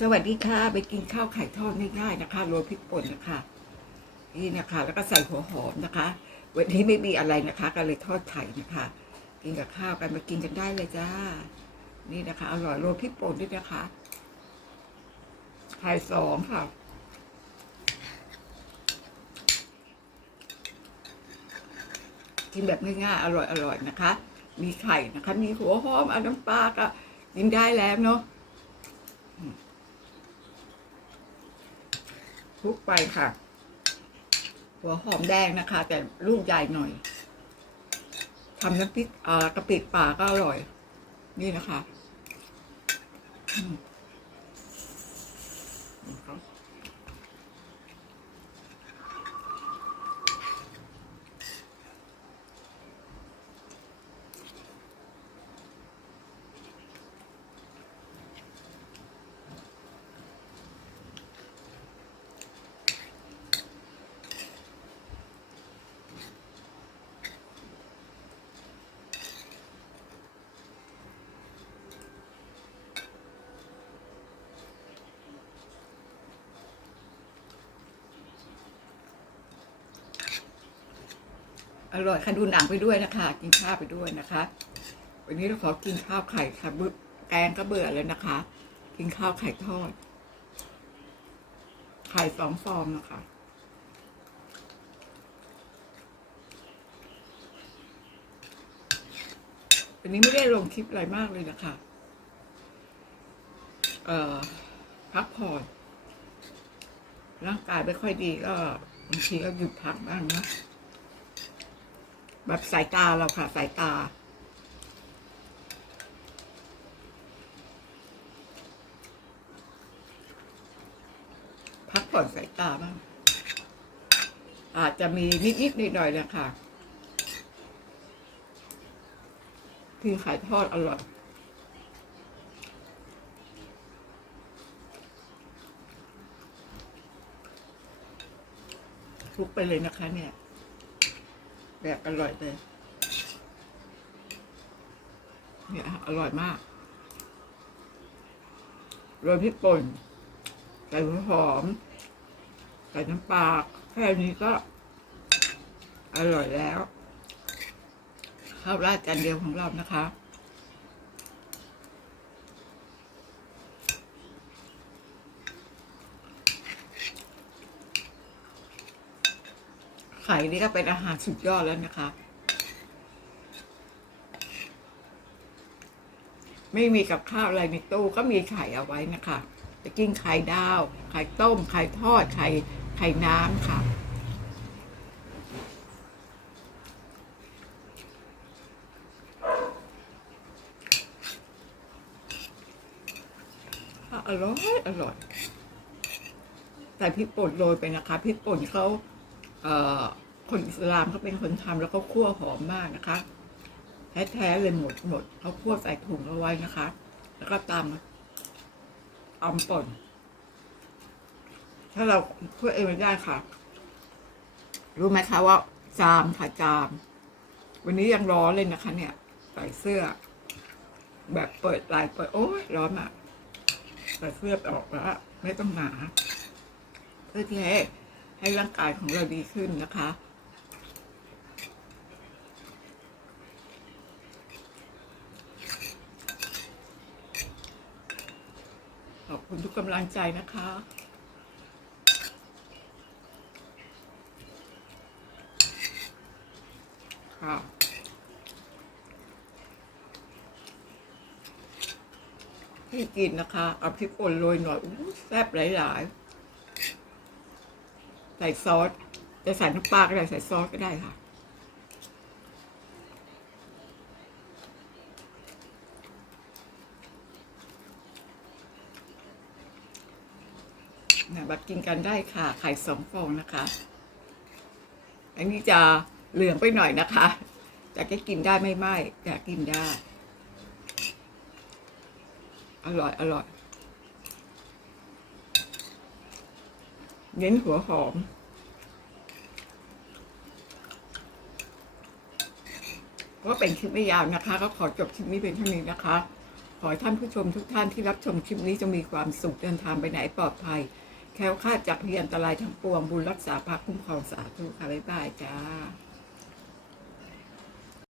สวัสดีค่ะ ไปกินข้าวไข่ทอดง่ายๆนะคะโรยพริกป่นนะคะนี่นะคะ แล้วก็ใส่หัวหอมนะคะ วันนี้ไม่มีอะไรนะคะก็เลยทอดไข่นะคะ กินกับข้าวกันมากินกันได้เลยจ้า นี่นะคะอร่อยโรยพริกป่นด้วยนะคะไข่สองค่ะกินแบบง่ายๆอร่อยๆนะคะ มีไข่นะคะ มีหัวหอมเอาน้ำปลาก็กินได้แล้วเนาะ ลุกไปค่ะ หัวหอมแดงนะคะ แต่ลูกใหญ่หน่อยทำน้ำพริกอ่ากะปิป่าก็อร่อย นี่นะคะอื อร่อยค่ะดูหนังไปด้วยนะคะกินข้าวไปด้วยนะคะ วันนี้เราขอกินข้าวไข่ค่ะเบื่อแกงก็เบื่อแล้วนะคะ กินข้าวไข่ทอด ไข่สองฟองนะคะวันนี้ไม่ได้ลงคลิปอะไรมากเลยนะคะ เอ่อ พักผ่อน ร่างกายไม่ค่อยดีก็บางทีก็หยุดพักบ้างนะ แบบสายตาเราค่ะสายตา พักผ่อนสายตาบ้างอาจจะมีนิดๆหน่อยๆนะคะกินไข่ทอดอร่อยคลุกไปเลยนะคะเนี่ย แบบอร่อยเลย เนี่ยอร่อยมากโรยพริกป่นใส่หัวหอมใส่น้ำปลาแค่นี้ก็ อร่อยแล้วข้าวราดจานเดียวของเรานะคะ ไข่นี่ก็เป็นอาหารสุดยอดแล้วนะคะ ไม่มีกับข้าวอะไรในตู้ก็มีไข่เอาไว้นะคะ จะกินไข่ดาว ไข่ต้ม ไข่ทอด ไข่ไข่น้ำค่ะอร่อย อร่อยใส่พริกป่นโรยไปนะคะพริกป่นเขา คนอิสลามเขาเป็นคนทำแล้วก็คั่วหอมมากนะคะ แท้ๆเลยหมดหมดเขาคั่วใส่ถุงเอาไว้นะคะ แล้วก็ตำตำป่น ถ้าเราคั่วเองไม่ได้ค่ะ รู้ไหมคะว่า จามค่ะจาม วันนี้ยังร้อนเลยนะคะ เนี่ย ใส่เสื้อ แบบเปิดลายเปิดโอ้ยร้อนมากใส่เสื้อออกแล้วไม่ต้องหนาเพื่อที่ให้ ให้ร่างกายของเราดีขึ้นนะคะ ขอบคุณทุกกำลังใจนะคะค่ะที่กินนะคะ เอาพริกป่นโรยหน่อยอู้แซ่บหลาย ๆ ส่ซอส จะใส่น้ำปลาก็ได้ใส่ซอสก็ได้ค่ะ นะมากินกันได้ค่ะ ไข่สองฟองนะคะ อันนี้จะเหลืองไปหน่อยนะคะแต่ก็กินได้ไม่ไหม้แต่กินได้ อร่อย อร่อย เน้นหัวหอม ก็เป็นคลิปไม่ยาวนะคะ ก็ขอจบคลิปนี้เป็นเท่านี้นะคะ ขอท่านผู้ชมทุกท่านที่รับชมคลิปนี้จะมีความสุขเดินทางไปไหนปลอดภัย แคล้วคลาดจากพยันตรายทั้งปวงบุญรักษาพระคุ้มครองสาธุค่ะบ๊ายบายจ้า